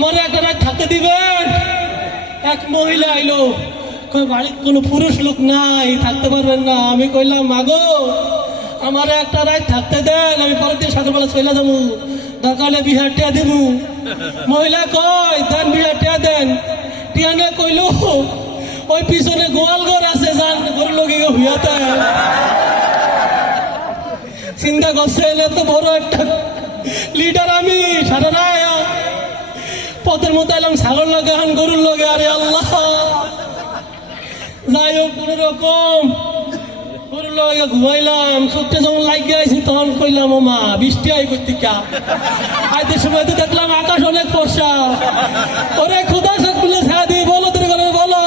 আমার একটা রাত থাকতে দিবেন। এক মহিলা আইলো, বাড়ির কোনো পুরুষ লোক নাই, থাকতে পারবেন না। আমি কইলাম মাগো আমার একটা রাত থাকতে দেন, আমি পরের দিন সকালবেলা চলে যাবো, দরকার বিহার টিয়া দিব। মহিলা কয় দেন বিহার টিয়া দেন। টিয়া নিয়ে কইলো ওই পিছনে গোয়াল ঘর আছে, যান গরু লোক হুইয়াতে। চিন্তা করছেন এত বড় একটা লিডার আমি, সারা রায় পথের মতো এলাম ছাগল লগে এখন গরুর লগে। আরে আল্লাহ, যাই হোক কোন রকম গরুর লগে ঘুমাইলাম। সত্যি যখন লাগিয়ে আইছি তখন কইলাম ও মা বৃষ্টি আই করতে কা আইতে সময় তো দেখলাম আকাশ অনেক ফর্সা। ওরে খোদা সব খুলে ছাড়া দিয়ে বলো তোর ঘরে বলো।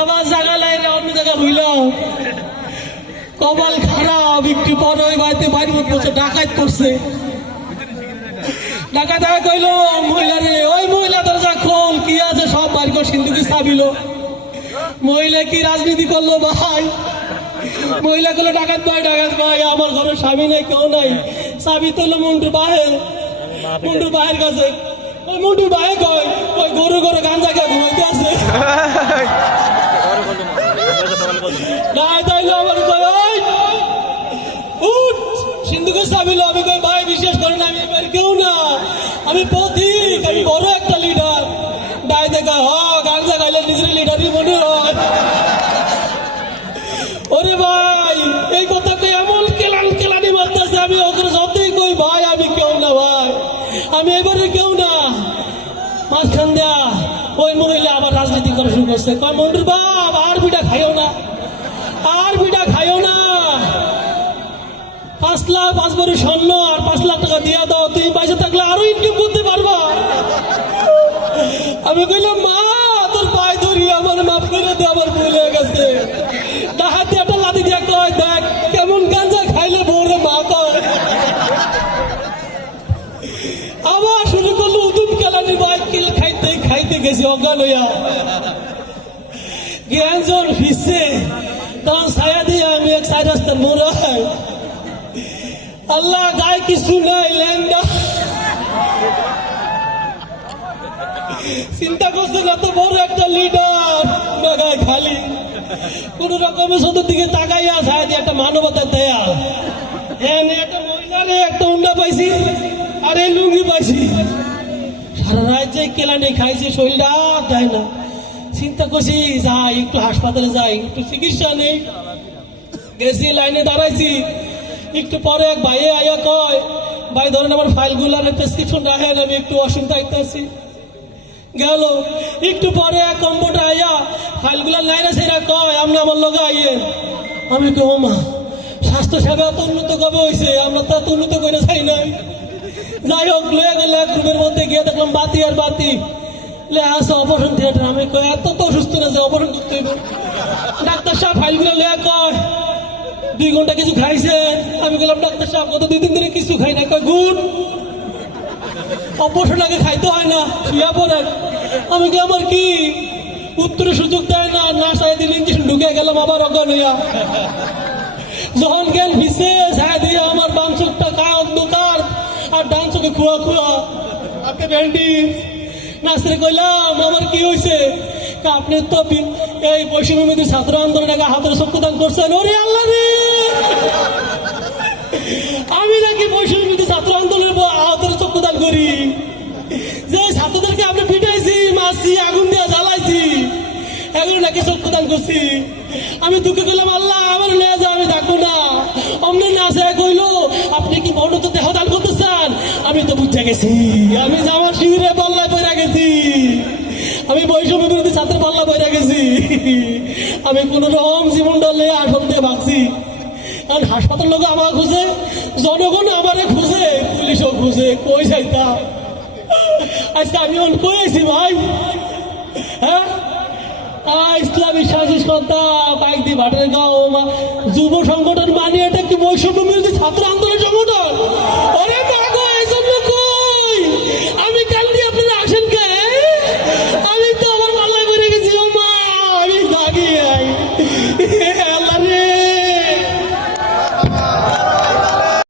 আবার জায়গা লাইলে অন্য জায়গা ভুইলাম, কপাল খারাপ। একটু পরে ওই বাড়িতে বাড়ি করছে, ডাকাত করছে। ডাকাত কইল মহিলা রে, ওই মহিলা দরজা খোল, কি আছে সব বাড়ি করে সিন্ধুকি চাবিল। মহিলা কি রাজনীতি করলো ভাই? মহিলা গুলো ডাকাত ভাই আমার ঘরে স্বামী নেই, কেউ নাই। চাবি তুললো মন্টুর বাহের কাছে। ওই মন্টুর বাহে কয় ওই গরু গরু গাঞ্জা খেয়ে ঘুমাইতে আছে। সিন্ধুকে চাবিল। আমি কই ভাই বিশ্বাস করেন আমি এবার কেউ না, আমি পথিক, আমি বড় একটা লিডার। ডাই দেখা গাঞ্জা খাইলে নিজের লিডারই মনে হয়। ওরে ভাই এই কথাকে এমন কেলানি মারতেছে, আমি ওকে যতই কই ভাই আমি কেউ না, ভাই আমি এবারে কেউ না। মাঝখান দেয়া ওই মহিলা আবার রাজনীতি করা শুরু করছে। কয় মন্টুর বাপ আর বিটা খাইও না, আর বিটা খাইও না। 5 বারের স্বর্ণ আর 5 লাখ টাকা দিয়া দাও, তুমি পয়সা থাকলে আরো ইনকাম করতে পারবা। আমি কইলাম মা তোর পায়ে ধরি, আমার মাফ করে দে, আমার ভুল হয়ে গেছে। ডাহাতে একটা লাঠি দিয়া কয় দেখ কেমন গাঞ্জা খাইলে বউরে মা কয়। আবার শুরু করলো উদুম কেলানি। ভাই কিল খাইতে গেছি অজ্ঞান হইয়া। জ্ঞানজন ফিরছে তখন ছায়া দিয়ে আমি এক সাইড রাস্তা মোড়াই। আল্লাহ গায়ে কিছু নাই, ল্যাংডা। চিন্তা করছেন এত বড় একটা লিডার, গায়ে খালি। কোন রকমের চতুর্দিকে তাকাইয়া ছায়া দিয়ে একটা মানবতার দেয়া। একটা মহিলারে একটা উন্ডা পাইছি আর এই লুঙ্গি পাইছি। সারা রাজ্যে কেলানি খাইছি, শরীরটা আর যায় না। চিন্তা করছি যাই একটু হাসপাতালে যাই, একটু চিকিৎসা নেই। গেছি লাইনে দাঁড়াইছি। একটু পরে এক ভাইয়ে আইয়া কয় ভাই ধরেন আমার ফাইলগুলার প্রেসক্রিপশন রাখেন, আমি একটু অসুবিধা আইতেছি। গেল একটু পরে এক কম্পিউটার আইয়া ফাইলগুলার লাইনে সেরা কয় আপনি আমার লগে আইয়েন। আমি কই ও মা স্বাস্থ্য সেবা তো উন্নত কবে হয়েছে, আমরা তো উন্নত করে চাই নাই। যাই হোক লয়ে গেল এক রুমের মধ্যে গিয়ে দেখলাম বাতি আর বাতি লে আছে অপারেশন থিয়েটার। আমি কই এত তো অসুস্থ না যে অপারেশন করতে হইব। ডাক্তার সাহেব ফাইলগুলো লয়ে কয় 2 ঘন্টা কিছু খাইছে। আমি বললাম ডাক্তার সাহেব গত 2 দিন ধরে কিছু খাই না। কয় গুড, অপারেশন আগে খাইতে হয় না, শুয়া পড়েন। আমি কি আমার কি উত্তরে সুযোগ দেয় না, না সাই দিন ইঞ্জেকশন ঢুকে গেলাম আবার অজ্ঞান হইয়া। যখন গেল ভিসে ছায়া দিয়ে আমার বাম চোখটা কায় অন্ধকার আর ডান চোখে খুয়া হাতে ব্যান্ডেজ। নার্সে কইলাম আমার কি হয়েছে? আপনি তো এই বৈষম্যবিরোধী ছাত্র আন্দোলনে হাতের চক্ষুদান করছেন। ওরে আল্লাহ রে, আমি নাকি বৈষম্যবিরোধী ছাত্র আন্দোলনের হাতের চক্ষুদান করি? যে ছাত্রদেরকে আপনি পিটাইছি, মারছি, আগুন দিয়ে জ্বালাইছি, এগুলো নাকি চক্ষুদান করছি? আমি দুঃখে গেলাম আল্লাহ আমার নিয়ে যা, আমি থাকবো না। অমনি নাচে কইলো আপনি কি মৌনত দেহ দান করতে চান? আমি তো বুঝে গেছি, আমি আমার শিবিরে পাল্লায় পড়ে গেছি, আমি বৈষম্য বিরোধী ছাত্র পাল্লা পড়ে গেছি। আমি কোন রকম জীবনটা নিয়ে আসন দিয়ে ভাগছি। কারণ হাসপাতাল লোক আমার খুঁজে, জনগণ আমারে খুঁজে, পুলিশও খুঁজে, কই যাইতা। আজকে আমি কই আছি ভাই? হ্যাঁ ইসলামী সন্ত্রাস বাইক দিয়ে ভাটের গাঁও যুব সংগঠন বানিয়ে এটা কি বৈষম্য বিরোধী ছাত্র